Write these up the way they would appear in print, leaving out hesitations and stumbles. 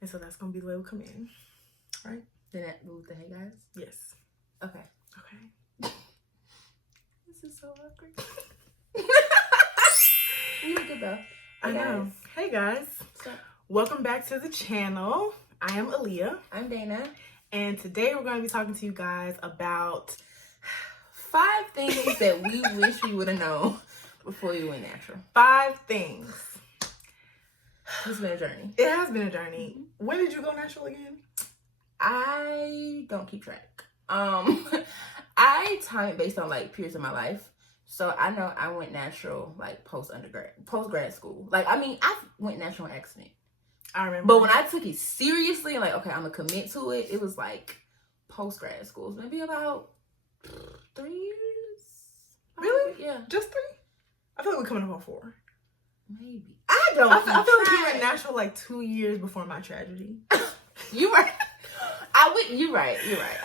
And so that's going to be the way we come in. Right? Then that move the hey guys? Yes. Okay. This is so awkward. You look good though. I know. Hey guys. Welcome back to the channel. I am Aaliyah. I'm Dana. And today we're going to be talking to you guys about 5 things that we wish we would have known before we went natural. 5 things. It's been a journey. It has been a journey. Mm-hmm. When did you go natural again? I don't keep track. I time it based on like periods of my life. So I know I went natural like post grad school. Like, I mean, I went natural on accident. I remember. But when I took it seriously, like, okay, I'm gonna commit to it, it was like post grad school. Maybe about 3 years. Really? Yeah. Just 3? I feel like we're coming up on 4. Maybe. I feel like you went natural like 2 years before my tragedy. You right. You're right.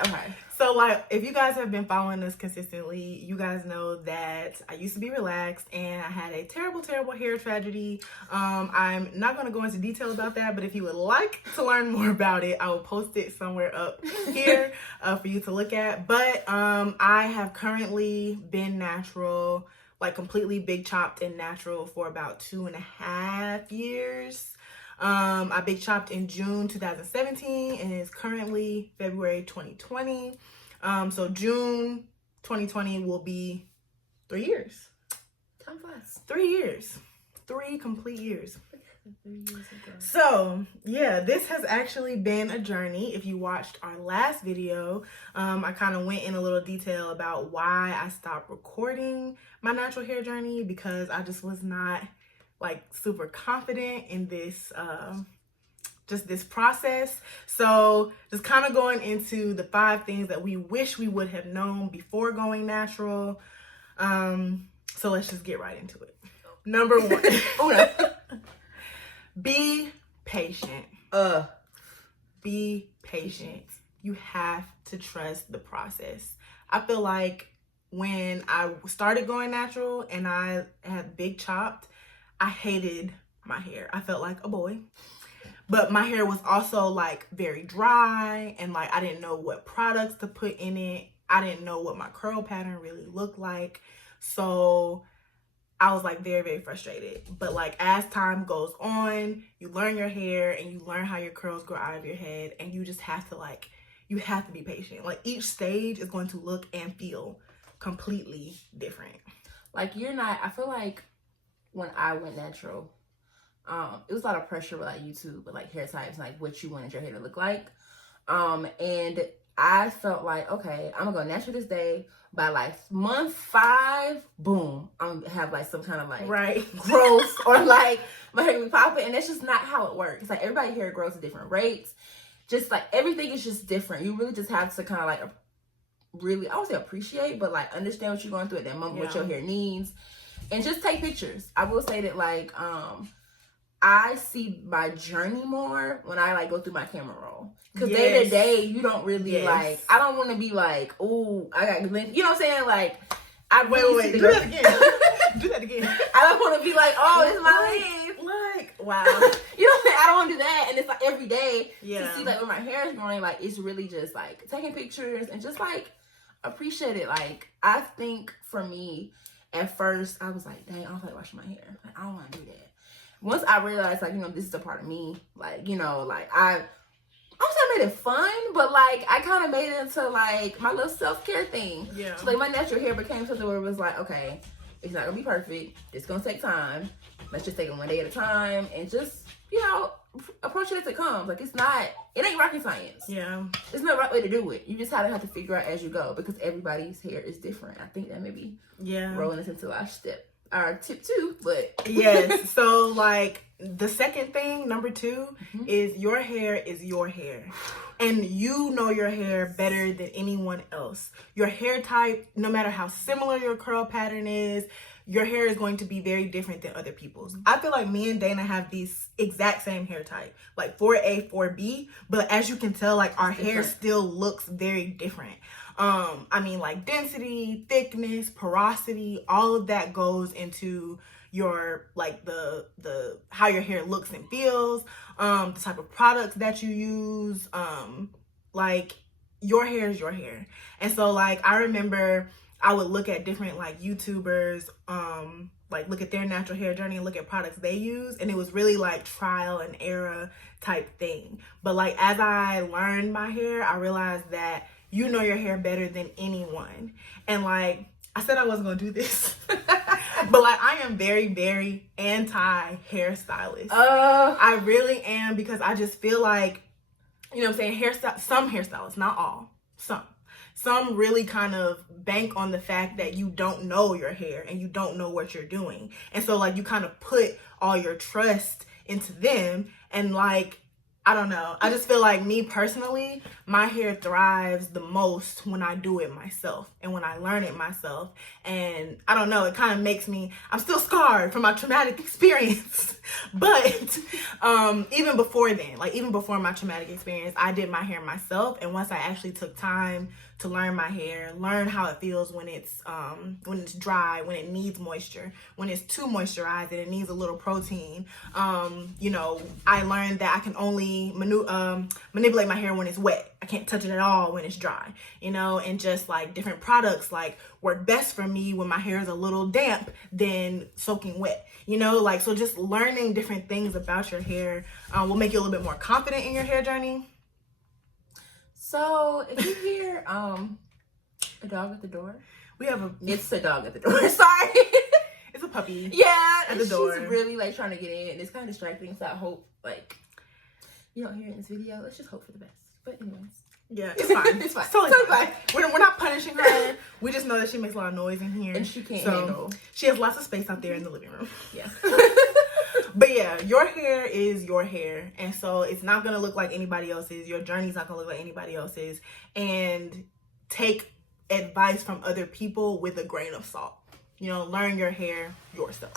Okay. So, like, if you guys have been following us consistently, you guys know that I used to be relaxed and I had a terrible, terrible hair tragedy. I'm not going to go into detail about that, but if you would like to learn more about it, I will post it somewhere up here for you to look at. But I have currently been natural, like completely big chopped and natural for about 2.5 years. I big chopped in June 2017 and it's currently February 2020. So June 2020 will be 3 years. Time flies. 3 years. 3 complete years. 3 years ago. So, yeah, this has actually been a journey. If you watched our last video, I kind of went in a little detail about why I stopped recording my natural hair journey because I just was not like super confident in this just this process. So just kind of going into the 5 things that we wish we would have known before going natural. So let's just get right into it. Number 1. Be patient. Be patient. You have to trust the process. I feel like when I started going natural and I had big chopped, I hated my hair. I felt like a boy. But my hair was also like very dry and like I didn't know what products to put in it. I didn't know what my curl pattern really looked like. So I was like very, very frustrated. But like as time goes on, you learn your hair and you learn how your curls grow out of your head and you just have to like, you have to be patient. Like each stage is going to look and feel completely different. Like I feel like when I went natural, it was a lot of pressure with like YouTube, but like hair types, like what you wanted your hair to look like. And I felt like, okay, I'm gonna go natural this day. By like month 5, boom, I'm gonna have like some kind of like growth or like my hair will be popping. And that's just not how it works. It's like everybody's hair grows at different rates. Just like everything is just different. You really just have to kind of like really, I won't say appreciate, but like understand what you're going through at that moment, what your hair needs. And just take pictures. I will say that like I see my journey more when I like go through my camera roll. Because day to day, you don't really like, I don't want to be like, oh, I got length. You know what I'm saying? Like, I wait, do that again. Do that again. I don't want to be like, oh, this is my length. Like, wow. You know what I'm saying? I don't want to do that. And it's like every day to see like when my hair is growing, like it's really just like taking pictures and just like appreciate it. Like, I think for me, at first, I was like, dang, I don't feel like washing my hair. Like, I don't want to do that. Once I realized, like, you know, this is a part of me, like, you know, like, I made it fun, but, like, I kind of made it into, like, my little self-care thing. Yeah. So, like, my natural hair became something where it was like, okay, it's not going to be perfect. It's going to take time. Let's just take it one day at a time and just, you know, approach it as it comes. Like, it ain't rocket science. Yeah. There's no right way to do it. You just have to figure out as you go because everybody's hair is different. I think that maybe rolling us into our tip 2, but yes. So like the second thing, number 2, is your hair is your hair. And you know your hair better than anyone else. Your hair type, no matter how similar your curl pattern is, your hair is going to be very different than other people's. I feel like me and Dana have these exact same hair type, like 4A, 4B, but as you can tell, like our hair still looks very different. I mean, like density, thickness, porosity, all of that goes into your like the how your hair looks and feels, the type of products that you use, like your hair is your hair. And so like I remember I would look at different like YouTubers, like look at their natural hair journey and look at products they use, and it was really like trial and error type thing. But like as I learned my hair, I realized that you know your hair better than anyone. And like I said I wasn't gonna do this, but like I am very, very anti hairstylist. I really am, because I just feel like, you know what I'm saying, some hairstylists, not all, some really kind of bank on the fact that you don't know your hair and you don't know what you're doing. And so like you kind of put all your trust into them, and like, I don't know. I just feel like, me personally, my hair thrives the most when I do it myself and when I learn it myself. And I don't know, it kind of makes me, I'm still scarred from my traumatic experience. But even before then, like even before my traumatic experience, I did my hair myself. And once I actually took time to learn my hair, learn how it feels when it's dry, when it needs moisture, when it's too moisturized and it needs a little protein, you know, I learned that I can only manipulate my hair when it's wet. I can't touch it at all when it's dry, you know, and just like different products like work best for me when my hair is a little damp than soaking wet, you know, like, so just learning different things about your hair will make you a little bit more confident in your hair journey. So if you hear a dog at the door, it's a dog at the door. Sorry. It's a puppy. Yeah, at the door. She's really like trying to get in. It's kind of distracting, so I hope like you don't hear it in this video. Let's just hope for the best. But anyways. Yeah, it's fine. It's fine. It's totally fine. We're not punishing her. We just know that she makes a lot of noise in here. And she can't handle. She has lots of space out there in the living room. Yeah. But yeah, your hair is your hair. And so it's not going to look like anybody else's. Your journey's not going to look like anybody else's. And take advice from other people with a grain of salt. You know, learn your hair yourself.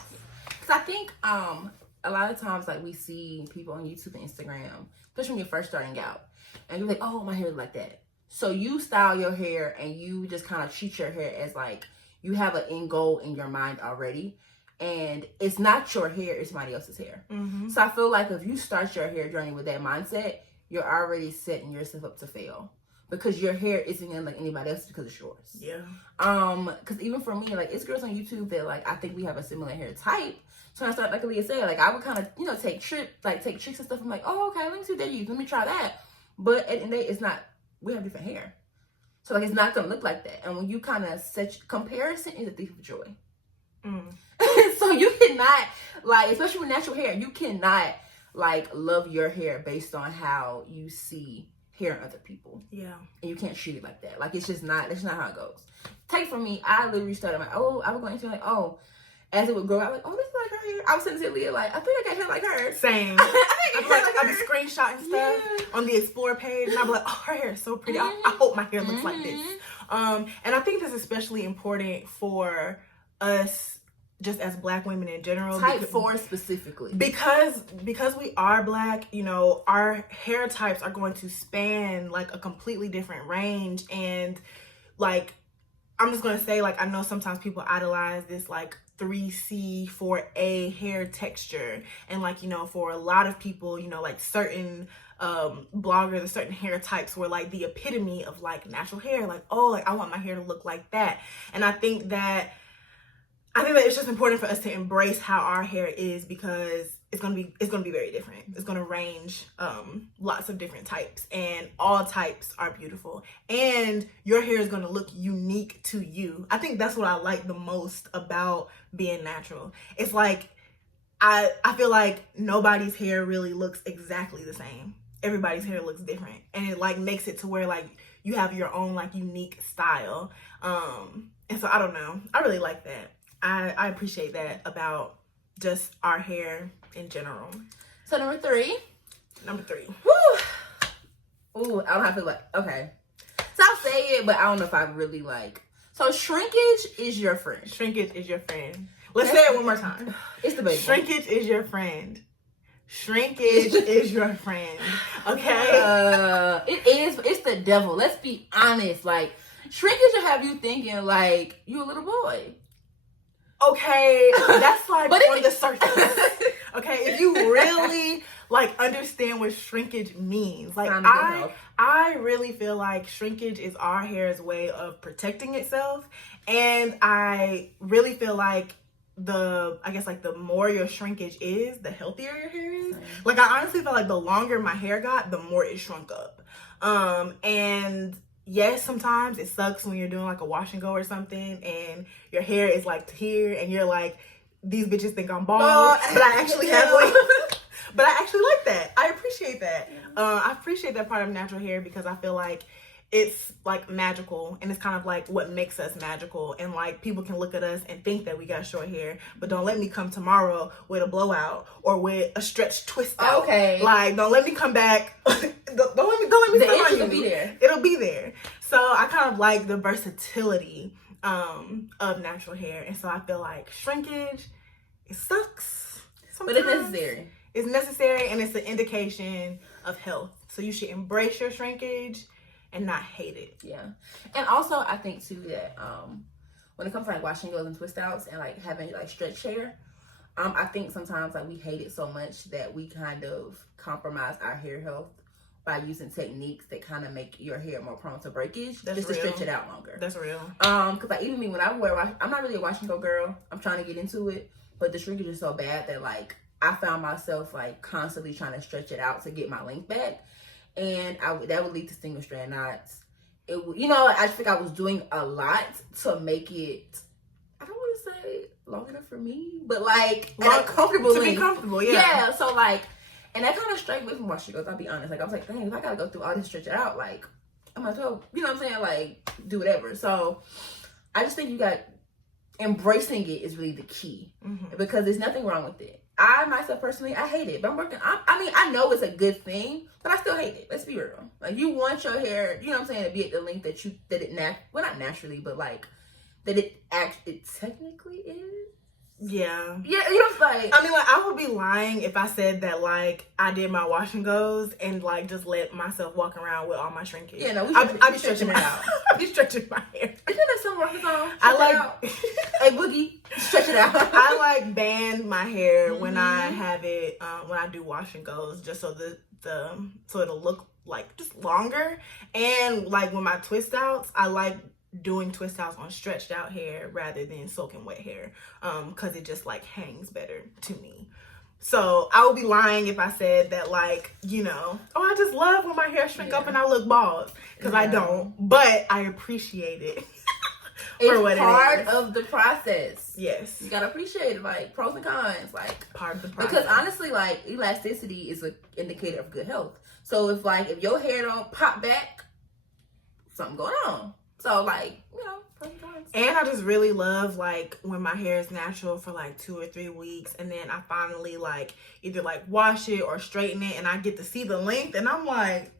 Because I think a lot of times like we see people on YouTube and Instagram, especially when you're first starting out, and you're like, oh, my hair is like that. So you style your hair and you just kind of treat your hair as like you have an end goal in your mind already. And it's not your hair, it's somebody else's hair. Mm-hmm. So I feel like if you start your hair journey with that mindset, you're already setting yourself up to fail. Because your hair isn't gonna like anybody else's because it's yours. Yeah. Because even for me, like, it's girls on YouTube that like I think we have a similar hair type. So when I started, like Leah said, like I would kind of, you know, take tricks and stuff. I'm like, oh, okay, let me see what they use. Let me try that. But at the end of the day, it's not, we have different hair. So like it's not gonna look like that. And when you kind of comparison is a thief of joy. So you cannot, like, especially with natural hair, you cannot like love your hair based on how you see hair in other people. Yeah. And you can't treat it like that. Like it's just not, that's not how it goes. Take from me, I literally started like, oh, I would go into like, oh, as it would grow, I was like, oh, this is like her hair. I was sending to Leah like, I think I got hair like her. Same. I'd be screenshotting stuff on the Explore page, and I'd be like, oh, her hair is so pretty. I hope my hair looks like this. And I think that's especially important for us just as Black women in general. Type 4 specifically. Because we are Black, you know, our hair types are going to span like a completely different range. And like, I'm just going to say, like, I know sometimes people idolize this like 3C, 4A hair texture. And like, you know, for a lot of people, you know, like certain bloggers or certain hair types were like the epitome of like natural hair. Like, oh, like I want my hair to look like that. And I think that it's just important for us to embrace how our hair is, because it's gonna be very different. It's gonna range lots of different types, and all types are beautiful. And your hair is gonna look unique to you. I think that's what I like the most about being natural. It's like I feel like nobody's hair really looks exactly the same. Everybody's hair looks different, and it like makes it to where like you have your own like unique style. And so I don't know. I really like that. I appreciate that about just our hair in general. So number three. Woo. Ooh, I don't have to like, okay. So I'll say it, but I don't know if I really like. So shrinkage is your friend. Shrinkage is your friend. Let's say it one more time. It's the baby. Shrinkage is your friend. Shrinkage is your friend. Okay? It is. It's the devil. Let's be honest. Like, shrinkage will have you thinking like you a little boy. Okay, that's like But on the surface. Okay, if you really like understand what shrinkage means, like I really feel like shrinkage is our hair's way of protecting itself, and I really feel like the more your shrinkage is, the healthier your hair is. Like I honestly feel like the longer my hair got, the more it shrunk up. And yes, sometimes it sucks when you're doing like a wash and go or something and your hair is like here and you're like, these bitches think I'm bald, but I actually have like, but I actually like that. I appreciate that. I appreciate that part of natural hair because I feel like it's like magical and it's kind of like what makes us magical, and like people can look at us and think that we got short hair, but don't let me come tomorrow with a blowout or with a stretched twist out. Okay, like don't let me come back. don't let me the step on itch you. will be there. It'll be there. So I kind of like the versatility of natural hair, and so I feel like shrinkage, it sucks sometimes, but it's necessary. It's necessary, and it's an indication of health. So you should embrace your shrinkage and not hate it. Yeah. And also I think too that when it comes to like washing goes and twist outs and like having like stretch hair, I think sometimes like we hate it so much that we kind of compromise our hair health by using techniques that kind of make your hair more prone to breakage. That's just real. To stretch it out longer. That's real. Cause like even me when I I'm not really a wash and go girl. I'm trying to get into it, but the shrinkage is so bad that like I found myself like constantly trying to stretch it out to get my length back. And that would lead to single strand knots. It would, I think I was doing a lot to make it, I don't want to say long enough for me, but like at a comfortable to length. be comfortable, yeah. Yeah, so like, and that kind of strayed away from washing goes, I'll be honest. Like I was like, dang, if I gotta go through all this stretch it out, like I might as well, you know what I'm saying? Like do whatever. So I just think embracing it is really the key, because there's nothing wrong with it. I myself personally, I hate it, but I'm working. I mean, I know it's a good thing, but I still hate it. Let's be real. Like you want your hair, you know what I'm saying, to be at the length that well, not naturally, but like that it technically is. Yeah. Yeah, you know what I'm saying? I mean, like, I would be lying if I said that, like, I did my wash and goes and, like, just let myself walk around with all my shrinkage. Yeah, no, I'll be stretching it out. I'll be stretching my hair. You know that some workers on? I like... Hey, Boogie, stretch it out. I, like, band my hair when I have it, when I do wash and goes, just so so it'll look, like, just longer. And, like, with my twist outs, I like doing twist outs on stretched out hair rather than soaking wet hair, because it just like hangs better to me. So I would be lying if I said that, like, I just love when my hair shrink up and I look bald, because I don't, but I appreciate it. It's part of the process. Yes, you gotta appreciate it, like pros and cons, like part of the process. Because honestly, like elasticity is an indicator of good health. So if your hair don't pop back, something going on. So, like, pros and cons. And I just really love, like, when my hair is natural for, like, 2 or 3 weeks. And then I finally, like, either, like, wash it or straighten it. And I get to see the length. And I'm like,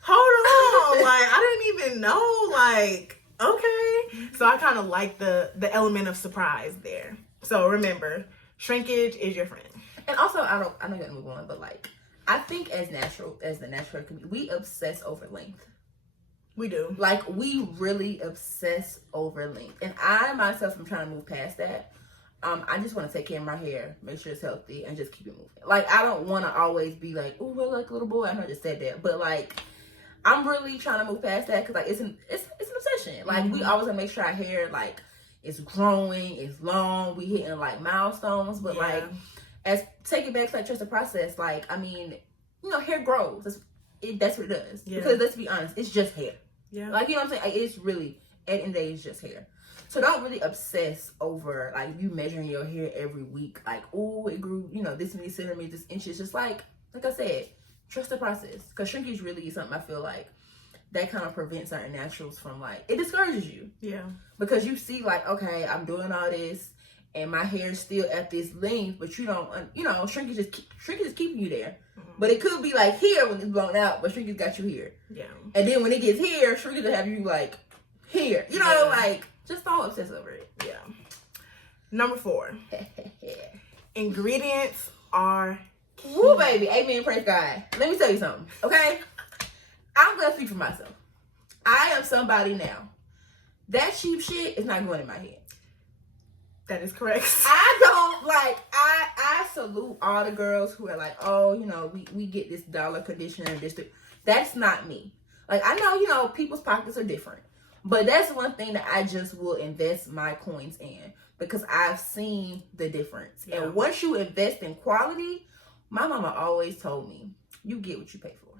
hold on. Like, I didn't even know. Like, okay. So I kind of like the element of surprise there. So, remember, shrinkage is your friend. And also, I know you got to move on. But, like, I think as the natural community, we obsess over length. We do. Like, we really obsess over length. And I, myself, am trying to move past that. I just want to take care of my hair, make sure it's healthy, and just keep it moving. Like, I don't want to always be like, oh, we're like a little boy. I know I just said that. But, like, I'm really trying to move past that because, like, it's an obsession. Like, we always want to make sure our hair, like, is growing, it's long. We hitting, like, milestones. But, like, take it back to, like, trust the process. Like, I mean, hair grows. That's what it does. Yeah. Because, let's be honest, it's just hair. Yeah. Like, you know what I'm saying? Like, it's really, at the end of the day, it's just hair. So don't really obsess over, like, you measuring your hair every week. Like, oh, it grew, this many centimeters, this inches. Just like I said, trust the process. Because shrinkage really is something I feel like that kind of prevents certain naturals from, like, it discourages you. Yeah. Because you see, like, okay, I'm doing all this and my hair is still at this length, but shrinkage is keeping you there. But it could be like here when it's blown out, but shrinkage got you here. Yeah. And then when it gets here, shrinkage will have you like here. Like, just don't obsess over it. Yeah. Number 4. Ingredients are key. Woo, baby. Amen. Praise God. Let me tell you something, okay? I'm going to speak for myself. I am somebody now. That cheap shit is not going in my head. That is correct. I don't like, I salute all the girls who are like, oh, you know, we get this dollar conditioner and this. That's not me. Like, I know, you know, people's pockets are different. But that's one thing that I just will invest my coins in because I've seen the difference. Yeah. And once you invest in quality, my mama always told me, you get what you pay for.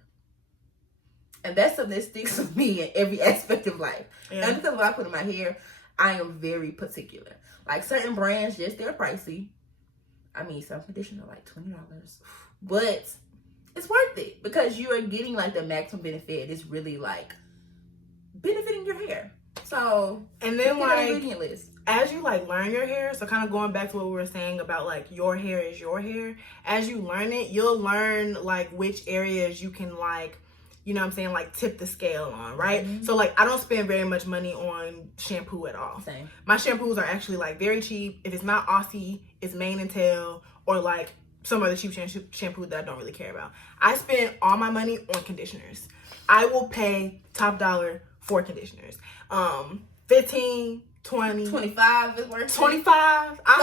And that's something that sticks with me in every aspect of life. Yeah. And because of what I put in my hair, I am very particular. Like certain brands, yes, they're pricey. I mean, some conditioner are like $20. But it's worth it because you are getting like the maximum benefit. It's really like benefiting your hair. So, and then like ingredient list. As you like learn your hair, so kind of going back to what we were saying about like your hair is your hair. As you learn it, you'll learn like which areas you can like, you know what I'm saying, like tip the scale on, right? Mm-hmm. So like I don't spend very much money on shampoo at all. Same. My shampoos are actually like very cheap. If it's not Aussie, it's Mane and Tail or like some other cheap shampoo that I don't really care about. I spend all my money on conditioners. I will pay top dollar for conditioners. 15, 20, 25 is worth 25. 30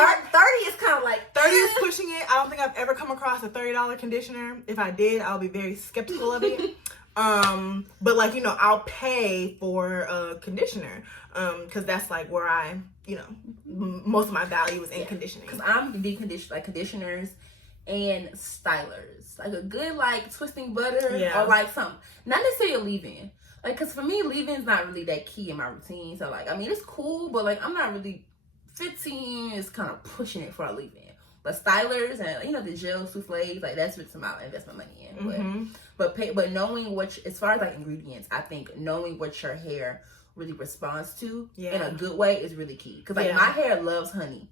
is kind of like 30 is pushing it. I don't think I've ever come across a $30 conditioner. If I did, I'll be very skeptical of it. But like, you know, I'll pay for a conditioner because that's like where I, you know, most of my value is in conditioning. Because I'm the conditioners and stylers, like a good like twisting butter or like something, not necessarily a leave-in. Like, cause for me, leave-in's not really that key in my routine. So like, I mean, it's cool, but like, I'm not really. 15 is kind of pushing it for a leave-in. But stylers and, you know, the gel souffles, like that's what I invest my money in. Mm-hmm. But knowing what, as far as like ingredients, I think knowing what your hair really responds to in a good way is really key. Cause like my hair loves honey.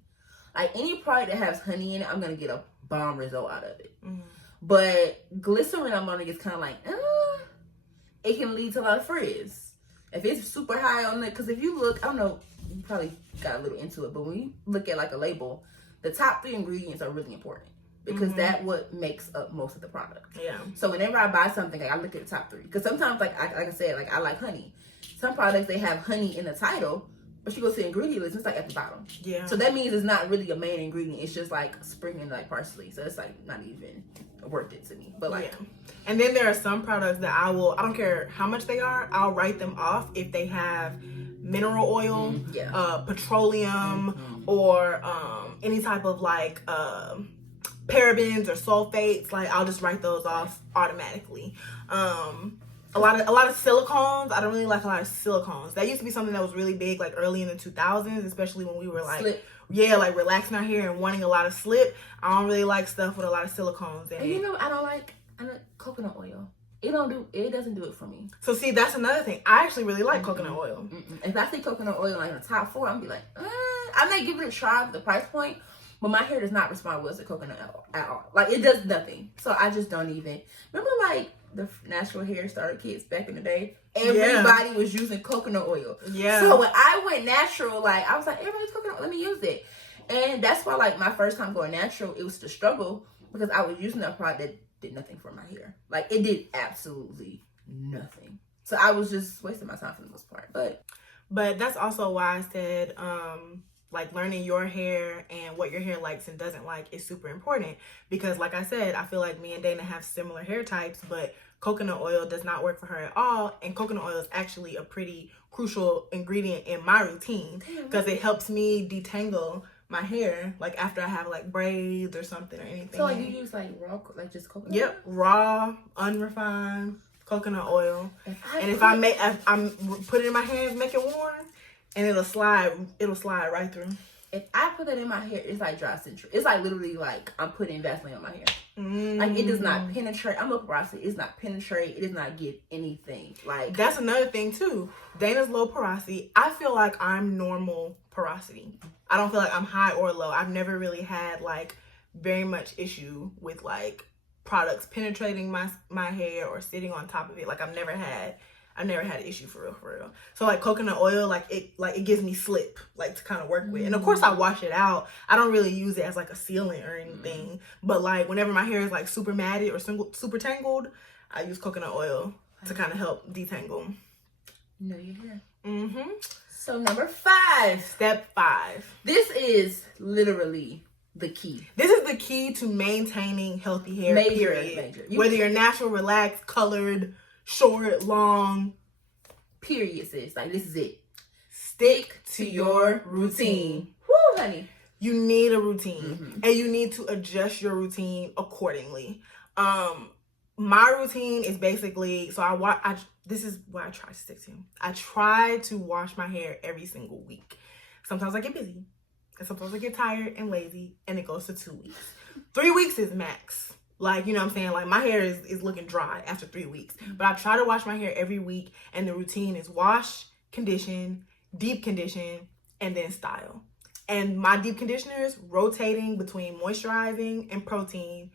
Like any product that has honey in it, I'm gonna get a bomb result out of it. Mm-hmm. But glycerin, I'm gonna get kind of like, it can lead to a lot of frizz. If it's super high on it, cause if you look, I don't know, you probably got a little into it, but when you look at like a label, the top 3 ingredients are really important because that's what makes up most of the product. Yeah. So whenever I buy something, like I look at the top 3 because sometimes, like I said, like I like honey. Some products they have honey in the title, but you go to the ingredient list, it's like at the bottom. Yeah. So that means it's not really a main ingredient. It's just like spring and like parsley. So it's like not even worth it to me. But like, and then there are some products that I don't care how much they are, I'll write them off if they have mineral oil, petroleum, or any type of like parabens or sulfates. Like I'll just write those off automatically. A lot of silicones. I don't really like a lot of silicones. That used to be something that was really big like early in the 2000s, especially when we were like slip. Like relaxing our hair and wanting a lot of slip. I don't really like stuff with a lot of silicones in it. You know, I don't like coconut oil. It doesn't do it for me. So see, that's another thing. I actually really like coconut oil. If I see coconut oil like in the top 4, I'm be like, I may give it a try with the price point, but my hair does not respond well to coconut at all. Like it does nothing. So I just don't even. Remember like the natural hair starter kits back in the day? Everybody was using coconut oil. Yeah. So when I went natural, like I was like, everybody's coconut oil, let me use it. And that's why like my first time going natural, it was the struggle because I was using a product that did nothing for my hair. Like it did absolutely nothing. So I was just wasting my time for the most part. But that's also why I said like learning your hair and what your hair likes and doesn't like is super important because like I said, I feel like me and Dana have similar hair types, but coconut oil does not work for her at all. And coconut oil is actually a pretty crucial ingredient in my routine because it helps me detangle my hair like after I have like braids or something or anything. So like you use like raw, like just coconut? Yep, raw, unrefined coconut oil. If I'm put it in my hands, make it warm, and it'll slide right through. If I put that in my hair, it's like dry central. It's like literally like I'm putting Vaseline on my hair. Like it does not penetrate. I'm low porosity. It's not penetrate. It does not get anything. Like that's another thing too. Dana's low porosity. I feel like I'm normal porosity. I don't feel like I'm high or low. I've never really had like very much issue with like products penetrating my hair or sitting on top of it. Like I've never had an issue for real. So like coconut oil, like it gives me slip, like to kind of work with. And of course I wash it out. I don't really use it as like a sealant or anything. But like whenever my hair is like super matted or super tangled, I use coconut oil to kind of help detangle. Know your hair. So number 5. Step 5. This is literally the key. This is the key to maintaining healthy hair, period. Whether you're natural, relaxed, colored, short, long. Period, sis. Like, this is it. Stick to your routine. Woo, honey. You need a routine. And you need to adjust your routine accordingly. My routine is basically, this is what I try to stick to. I try to wash my hair every single week. Sometimes I get busy. And sometimes I get tired and lazy, and it goes to 2 weeks. 3 weeks is max. Like, you know what I'm saying? Like, my hair is looking dry after 3 weeks. But I try to wash my hair every week, and the routine is wash, condition, deep condition, and then style. And my deep conditioner is rotating between moisturizing and protein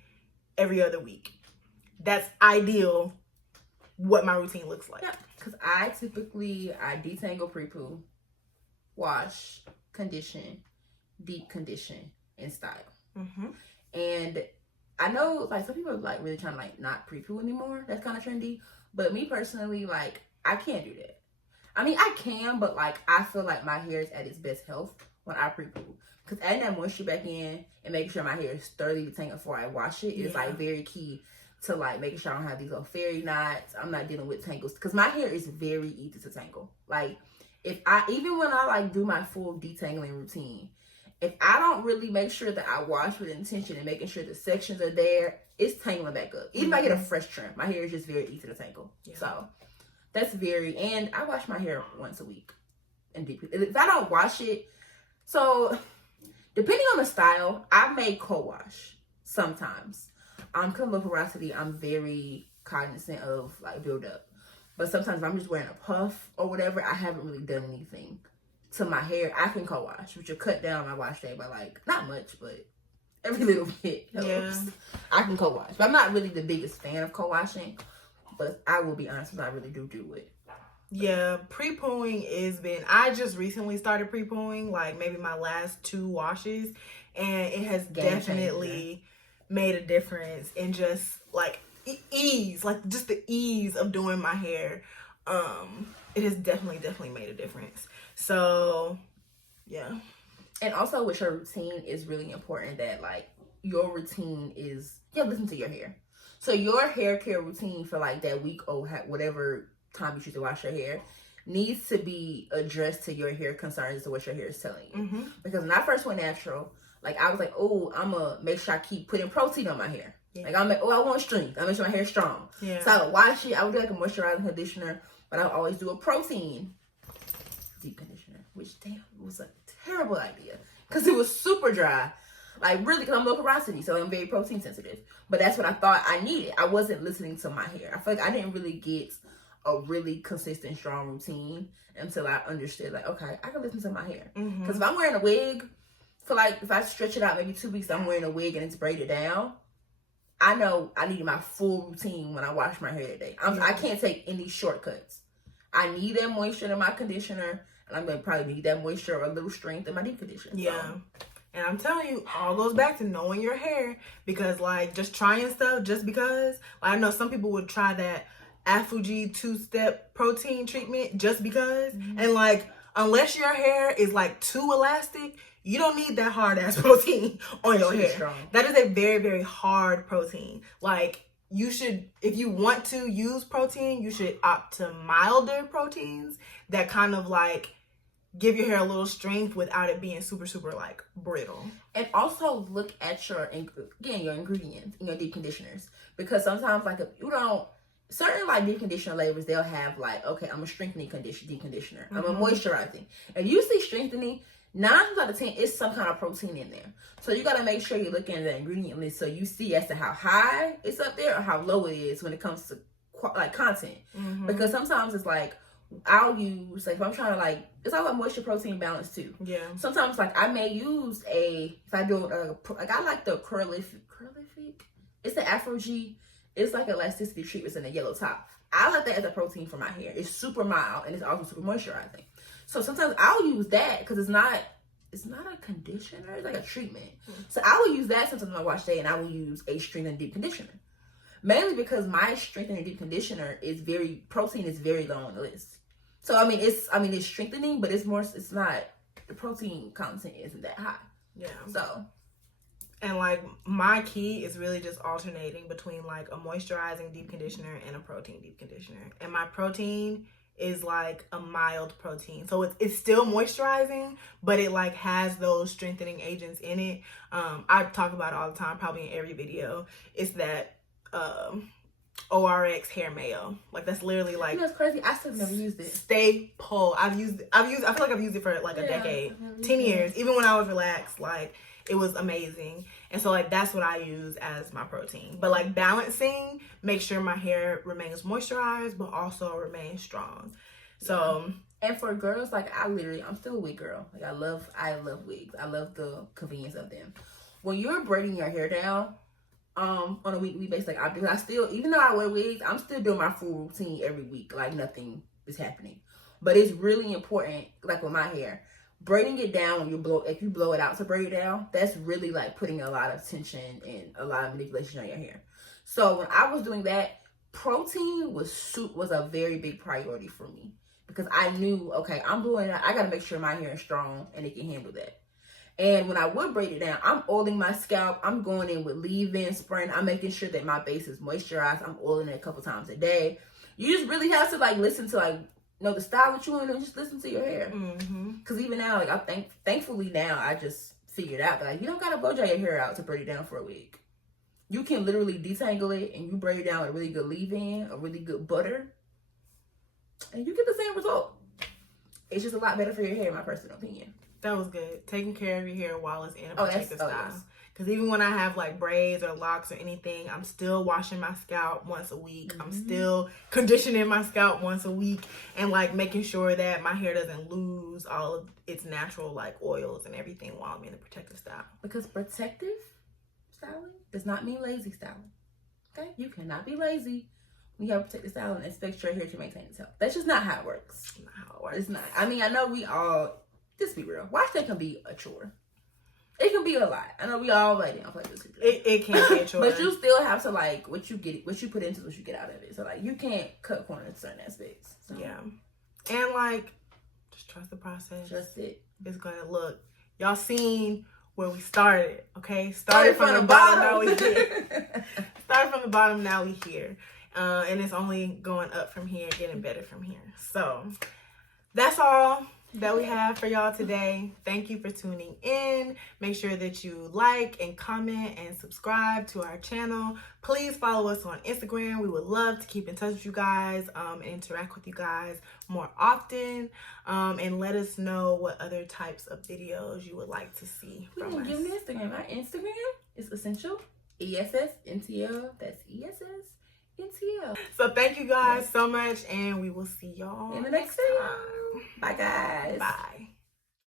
every other week. That's ideal what my routine looks like. Yeah, because I detangle pre-poo, wash, condition, deep condition, and style. And I know, like, some people are like really trying to like not pre-poo anymore. That's kind of trendy. But me personally, like, I can't do that. I mean, I can, but like, I feel like my hair is at its best health when I pre-poo. Because adding that moisture back in and making sure my hair is thoroughly detangled before I wash it is like very key to like making sure I don't have these little fairy knots. I'm not dealing with tangles. Because my hair is very easy to tangle. Like, even when I like do my full detangling routine, if I don't really make sure that I wash with intention and making sure the sections are there, it's tangling back up. Even if I get a fresh trim, my hair is just very easy to tangle. So that's and I wash my hair once a week. And deeply. If I don't wash it, so depending on the style, I may co-wash sometimes. Because of low porosity, I'm very cognizant of like build-up. But sometimes if I'm just wearing a puff or whatever, I haven't really done anything to my hair. I can co-wash, which will cut down my wash day by like, not much, but every little bit helps. Yeah. I can co-wash. But I'm not really the biggest fan of co-washing. But I will be honest with you, I really do it. Yeah, pre-pooing I just recently started pre-pooing, like maybe my last 2 washes, and it has definitely made a difference in just like ease, like just the ease of doing my hair. It has definitely made a difference. So yeah. And also with your routine, is really important that like your routine is, listen to your hair. So your hair care routine for like that week or whatever time you choose to wash your hair needs to be addressed to your hair concerns, to what your hair is telling you. Because when I first went natural, like I was like, oh, I'm gonna make sure I keep putting protein on my hair. Like I'm like, I want strength. I make sure my hair is strong. So I would wash it. I would do like a moisturizing conditioner, but I would always do a protein deep conditioner, which was a terrible idea because it was super dry. Like really, because I'm low porosity, so I'm very protein sensitive. But that's what I thought I needed. I wasn't listening to my hair. I feel like I didn't really get a really consistent, strong routine until I understood, like, okay, I can listen to my hair. Because if I'm wearing a wig, for like, if I stretch it out maybe 2 weeks, I'm wearing a wig and it's braided down, I know I need my full routine when I wash my hair today. I can't take any shortcuts. I need that moisture in my conditioner, and I'm going to probably need that moisture or a little strength in my deep conditioner. So. And I'm telling you, all goes back to knowing your hair, because like just trying stuff just because, like, I know some people would try that Afuji 2-step protein treatment just because, and like unless your hair is like too elastic, you don't need that hard ass protein on your hair. Strong. That is a very, very hard protein. Like you should, if you want to use protein, you should opt to milder proteins that kind of like give your hair a little strength without it being super, super like brittle. And also look at your ingredients in your deep conditioners, because sometimes like if you don't, certain like deep conditioner labels, they'll have like, okay, I'm a strengthening deep conditioner. I'm a moisturizing. If you see strengthening, 9 times out of 10, it's some kind of protein in there. So you got to make sure you're looking at the ingredient list so you see as to how high it's up there or how low it is when it comes to like content. Because sometimes it's like, I'll use, like if I'm trying to like, it's all about moisture protein balance too. Yeah. Sometimes like I may use if I do like I like the Curlific. It's the Afro G. It's like elasticity treatments in a yellow top. I like that as a protein for my hair. It's super mild and it's also super moisturizing. So sometimes I'll use that because it's not a conditioner. It's like a treatment. So I will use that sometimes on my wash day, and I will use a strengthening deep conditioner. Mainly because my strengthening deep conditioner protein is very low on the list. So I mean it's strengthening, but it's not, the protein content isn't that high. Yeah. So, and like my key is really just alternating between like a moisturizing deep conditioner and a protein deep conditioner. And my protein is like a mild protein, so it's still moisturizing, but it like has those strengthening agents in it. I talk about it all the time, probably in every video. It's that ORX hair mayo. Like that's literally like, you know, it's crazy. I still never used it. Staple. I feel like I've used it for like a decade, 10 years. Even when I was relaxed, like it was amazing. And so like that's what I use as my protein. But like balancing, make sure my hair remains moisturized but also remains strong. So and for girls, like I'm still a wig girl. Like I love wigs. I love the convenience of them. When you're braiding your hair down, on a weekly basis, like I do, I still, even though I wear wigs, I'm still doing my full routine every week. Like nothing is happening. But it's really important, like with my hair, braiding it down when if you blow it out to braid it down, that's really like putting a lot of tension and a lot of manipulation on your hair. So when I was doing that, protein was a very big priority for me, because I knew, okay, I'm blowing it out, I gotta make sure my hair is strong and it can handle that. And when I would braid it down, I'm oiling my scalp. I'm going in with leave-in, spraying. I'm making sure that my base is moisturized. I'm oiling it a couple times a day. You just really have to like listen to like, know the style that you want, and just listen to your hair. Because even now, like thankfully now, I just figured out that like, you don't gotta blow dry your hair out to braid it down for a wig. You can literally detangle it and you braid it down with a really good leave-in, a really good butter, and you get the same result. It's just a lot better for your hair, in my personal opinion. That was good. Taking care of your hair while it's in a protective style. Yes. Because even when I have like braids or locks or anything, I'm still washing my scalp once a week. I'm still conditioning my scalp once a week, and like making sure that my hair doesn't lose all of its natural like oils and everything while I'm in the protective style. Because protective styling does not mean lazy styling. Okay? You cannot be lazy when you have protective styling and expect your hair to maintain its health. That's just not how it works. Not how it works. It's not. I mean, I know we all, just be real, wash day can be a chore. It can be a lot. I know we all like this. It can be a chore. But you still have to like, what you put into what you get out of it. So like, you can't cut corners in certain aspects. So. Yeah. And like, just trust the process. Trust it. It's gonna look. Y'all seen where we started, okay? Started from the bottom, now we here. Started from the bottom, now we here. And it's only going up from here, getting better from here. So that's all that we have for y'all today. Thank you for tuning in. Make sure that you like and comment and subscribe to our channel. Please follow us on Instagram. We would love to keep in touch with you guys and interact with you guys more often. And let us know what other types of videos you would like to see from us. Give me Instagram. My Instagram is essential. ESSNTL. That's ESSNTL. So thank you guys so much, and we will see y'all in the next video. Bye, guys. Bye.